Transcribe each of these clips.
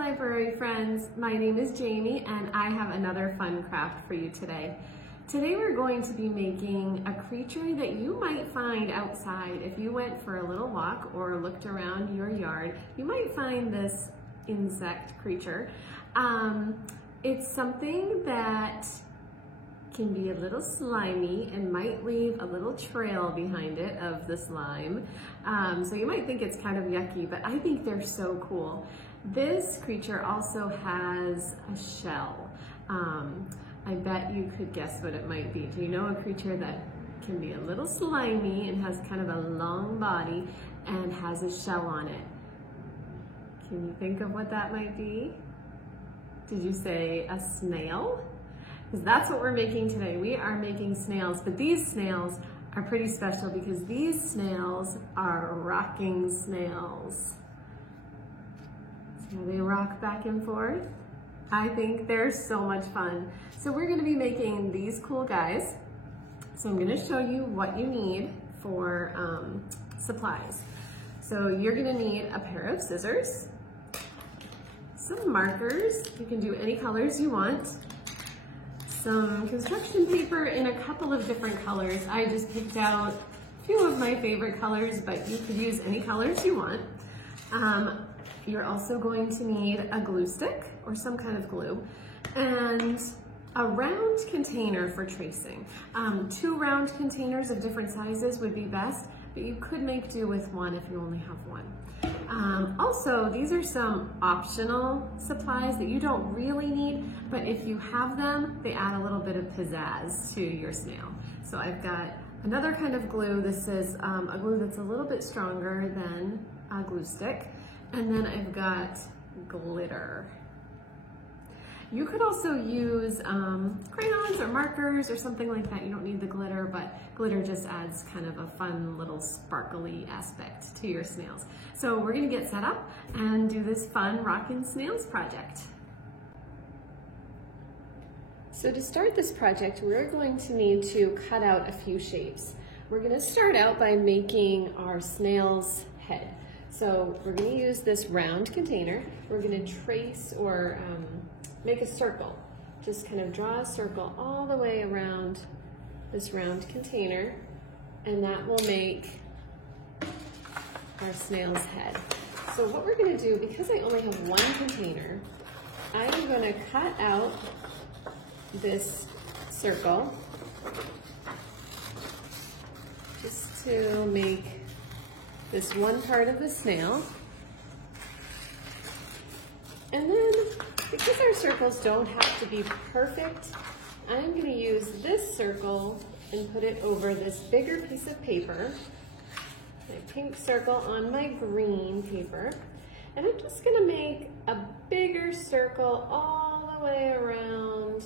library friends, my name is Jamie and I have another fun craft for you today. Today we're going to be making a creature that you might find outside. If you went for a little walk or looked around your yard, you might find this insect creature. It's something that can be a little slimy and might leave a little trail behind it of the slime. So you might think it's kind of yucky, but I think they're so cool. This creature also has a shell. I bet you could guess what it might be. Do you know a creature that can be a little slimy and has kind of a long body and has a shell on it? Can you think of what that might be? Did you say a snail? Because that's what we're making today. We are making snails, but these snails are pretty special because these snails are rocking snails. So they rock back and forth. I think they're so much fun. So we're gonna be making these cool guys. So I'm gonna show you what you need for supplies. So you're gonna need a pair of scissors, some markers, you can do any colors you want, some construction paper in a couple of different colors. I just picked out a few of my favorite colors, but you could use any colors you want. You're also going to need a glue stick or some kind of glue and a round container for tracing. 2 round containers of different sizes would be best, but you could make do with one if you only have one. Also, these are some optional supplies that you don't really need, but if you have them, they add a little bit of pizzazz to your snail. So I've got another kind of glue. This is a glue that's a little bit stronger than a glue stick. And then I've got glitter. You could also use crayons or markers or something like that. You don't need the glitter, but glitter just adds kind of a fun little sparkly aspect to your snails. So we're gonna get set up and do this fun Rockin' Snails project. So to start this project, we're going to need to cut out a few shapes. We're gonna start out by making our snail's head. So we're going to use this round container. We're going to trace or make a circle. Just kind of draw a circle all the way around this round container, and that will make our snail's head. So what we're going to do, because I only have one container, I'm going to cut out this circle just to make this one part of the snail. And then, because our circles don't have to be perfect, I'm going to use this circle and put it over this bigger piece of paper, my pink circle on my green paper, and I'm just going to make a bigger circle all the way around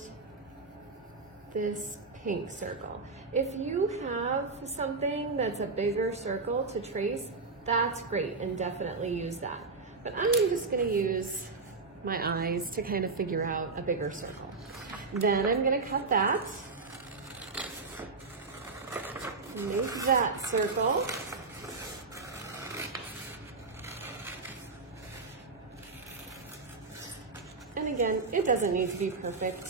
this pink circle. If you have something that's a bigger circle to trace, that's great, and definitely use that. But I'm just gonna use my eyes to kind of figure out a bigger circle. Then I'm gonna cut that, make that circle, and again, it doesn't need to be perfect.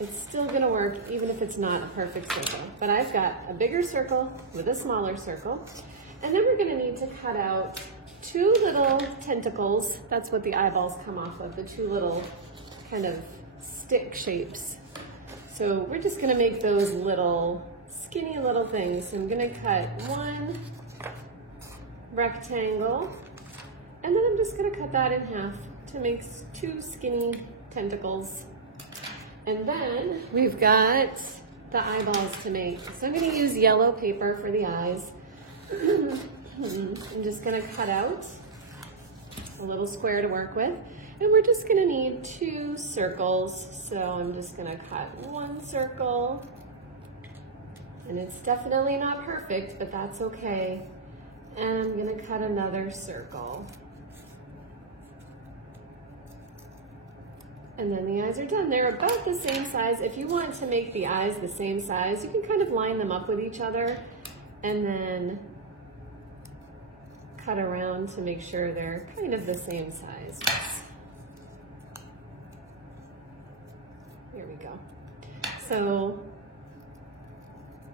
It's still gonna work even if it's not a perfect circle. But I've got a bigger circle with a smaller circle. And then we're gonna need to cut out 2 little tentacles. That's what the eyeballs come off of, the 2 little kind of stick shapes. So we're just gonna make those little skinny little things. So I'm gonna cut 1 rectangle, and then I'm just gonna cut that in half to make 2 skinny tentacles. And then we've got the eyeballs to make. So I'm going to use yellow paper for the eyes. I'm just going to cut out a little square to work with. And we're just going to need 2 circles. So I'm just going to cut 1 circle. And it's definitely not perfect, but that's okay. And I'm going to cut another circle. And then the eyes are done. They're about the same size. If you want to make the eyes the same size, you can kind of line them up with each other and then cut around to make sure they're kind of the same size. go. So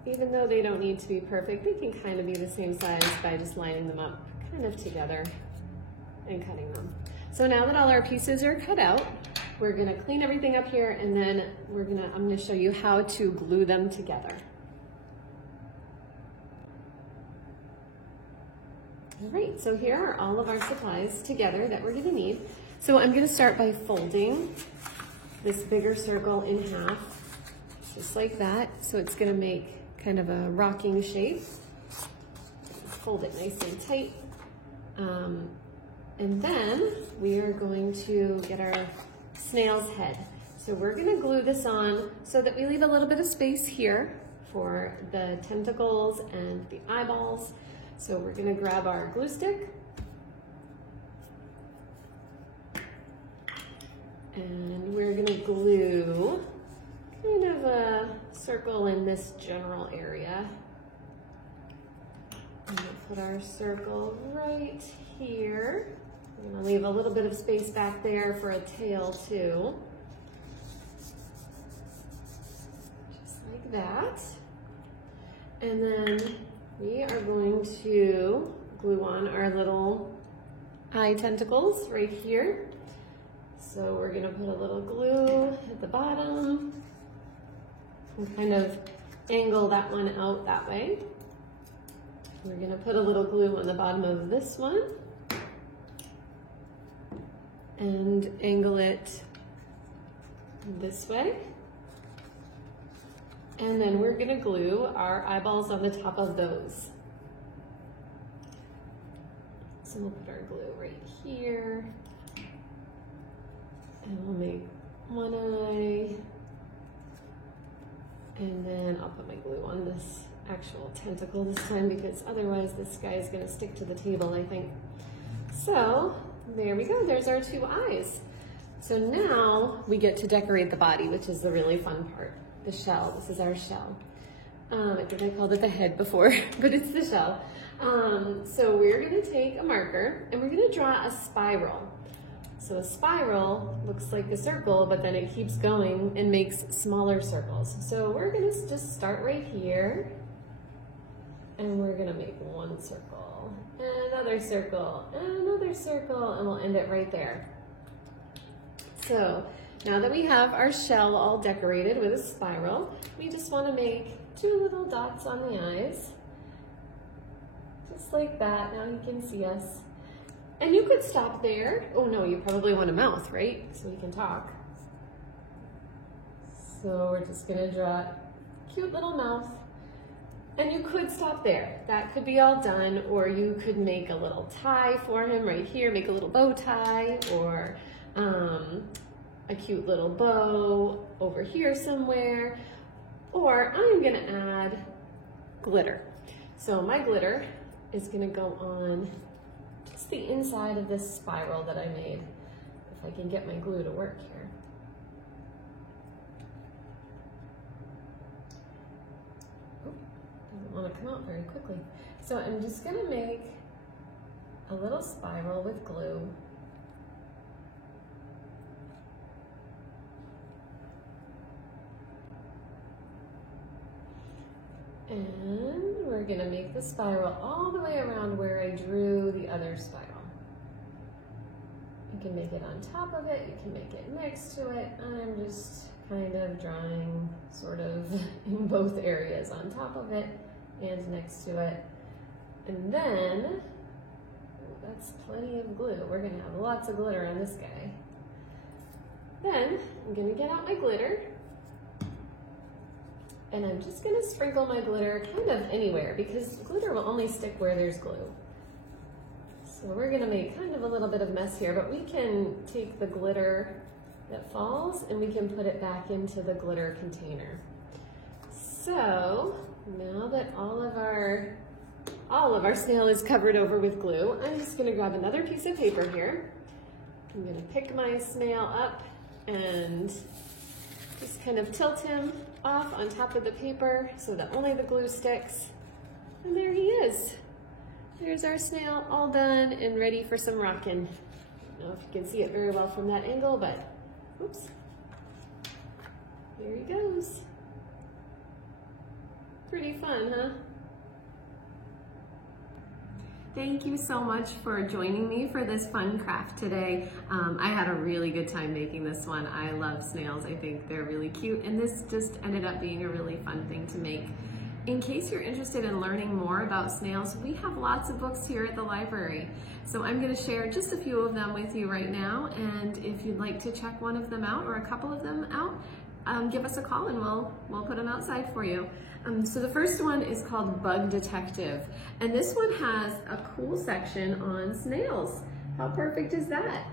even though they don't need to be perfect, they can kind of be the same size by just lining them up kind of together and cutting them. So now that all our pieces are cut out, we're gonna clean everything up here, and then I'm gonna show you how to glue them together. All right, so here are all of our supplies together that we're gonna need. So I'm gonna start by folding this bigger circle in half, just like that. So it's gonna make kind of a rocking shape. Fold it nice and tight. And then we are going to get our snail's head. So we're gonna glue this on so that we leave a little bit of space here for the tentacles and the eyeballs. So we're gonna grab our glue stick and we're gonna glue kind of a circle in this general area. I'm gonna put our circle right here. I'm gonna leave a little bit of space back there for a tail too. Just like that. And then we are going to glue on our little eye tentacles right here. So we're gonna put a little glue at the bottom and kind of angle that one out that way. We're gonna put a little glue on the bottom of this one and angle it this way. And then we're gonna glue our eyeballs on the top of those. So we'll put our glue right here. And we'll make one eye. And then I'll put my glue on this actual tentacle this time because otherwise this guy is gonna stick to the table, I think. So there we go, there's our two eyes. So now we get to decorate the body, which is the really fun part. The shell, this is our shell. I think I called it the head before, but it's the shell. So we're gonna take a marker and we're gonna draw a spiral. So a spiral looks like a circle, but then it keeps going and makes smaller circles. So we're gonna just start right here and we're gonna make one circle, and another circle, and another circle, and we'll end it right there. So now that we have our shell all decorated with a spiral, we just want to make two little dots on the eyes. Just like that. Now you can see us. And you could stop there. Oh no, you probably want a mouth, right? So we can talk. So we're just going to draw a cute little mouth. And you could stop there. That could be all done. Or you could make a little tie for him right here. Make a little bow tie, or a cute little bow over here somewhere, or I'm gonna add glitter. So my glitter is gonna go on just the inside of this spiral that I made, if I can get my glue to work here. Oh, doesn't wanna come out very quickly. So I'm just gonna make a little spiral with glue. And we're gonna make the spiral all the way around where I drew the other spiral. You can make it on top of it, you can make it next to it. I'm just kind of drawing sort of in both areas, on top of it and next to it. And then, that's plenty of glue. We're gonna have lots of glitter on this guy. Then, I'm gonna get out my glitter. And I'm just gonna sprinkle my glitter kind of anywhere because glitter will only stick where there's glue. So we're gonna make kind of a little bit of a mess here, but we can take the glitter that falls and we can put it back into the glitter container. So now that all of our snail is covered over with glue, I'm just gonna grab another piece of paper here. I'm gonna pick my snail up and just kind of tilt him off on top of the paper so that only the glue sticks. And there he is. There's our snail all done and ready for some rocking. I don't know if you can see it very well from that angle, but oops. There he goes. Pretty fun, huh? Thank you so much for joining me for this fun craft today. I had a really good time making this one. I love snails. I think they're really cute, and this just ended up being a really fun thing to make. In case you're interested in learning more about snails, we have lots of books here at the library. So I'm going to share just a few of them with you right now, and if you'd like to check one of them out or a couple of them out, give us a call and we'll put them outside for you. So the first one is called Bug Detective, and this one has a cool section on snails. How perfect is that?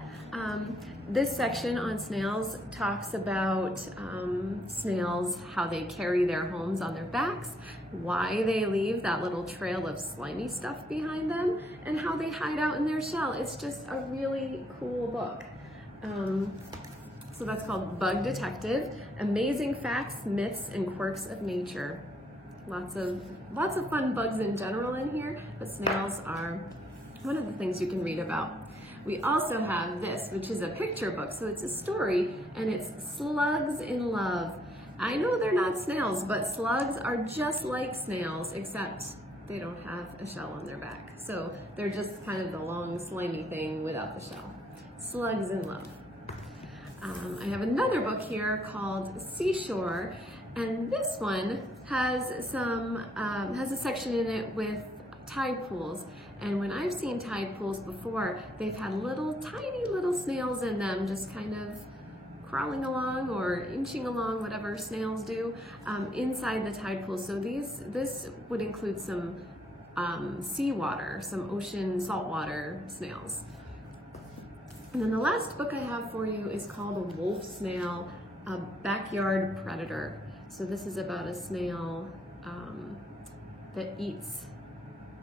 This section on snails talks about snails, how they carry their homes on their backs, why they leave that little trail of slimy stuff behind them, and how they hide out in their shell. It's just a really cool book. So that's called Bug Detective, Amazing Facts, Myths, and Quirks of Nature. Lots of fun bugs in general in here, but snails are one of the things you can read about. We also have this, which is a picture book, so it's a story, and it's Slugs in Love. I know they're not snails, but slugs are just like snails, except they don't have a shell on their back. So they're just kind of the long, slimy thing without the shell. Slugs in Love. I have another book here called Seashore, and this one has has a section in it with tide pools. And when I've seen tide pools before, they've had tiny little snails in them, just kind of crawling along or inching along, whatever snails do, inside the tide pool. So this would include some seawater, some ocean saltwater snails. And then the last book I have for you is called A Wolf Snail, a Backyard Predator. So this is about a snail that eats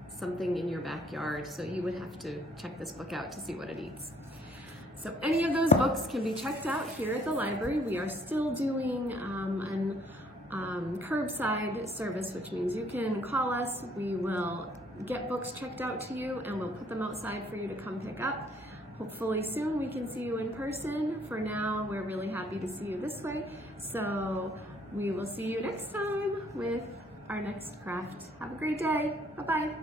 something in your backyard. So you would have to check this book out to see what it eats. So any of those books can be checked out here at the library. We are still doing curbside service, which means you can call us. We will get books checked out to you and we'll put them outside for you to come pick up. Hopefully soon we can see you in person. For now, we're really happy to see you this way. So we will see you next time with our next craft. Have a great day. Bye-bye.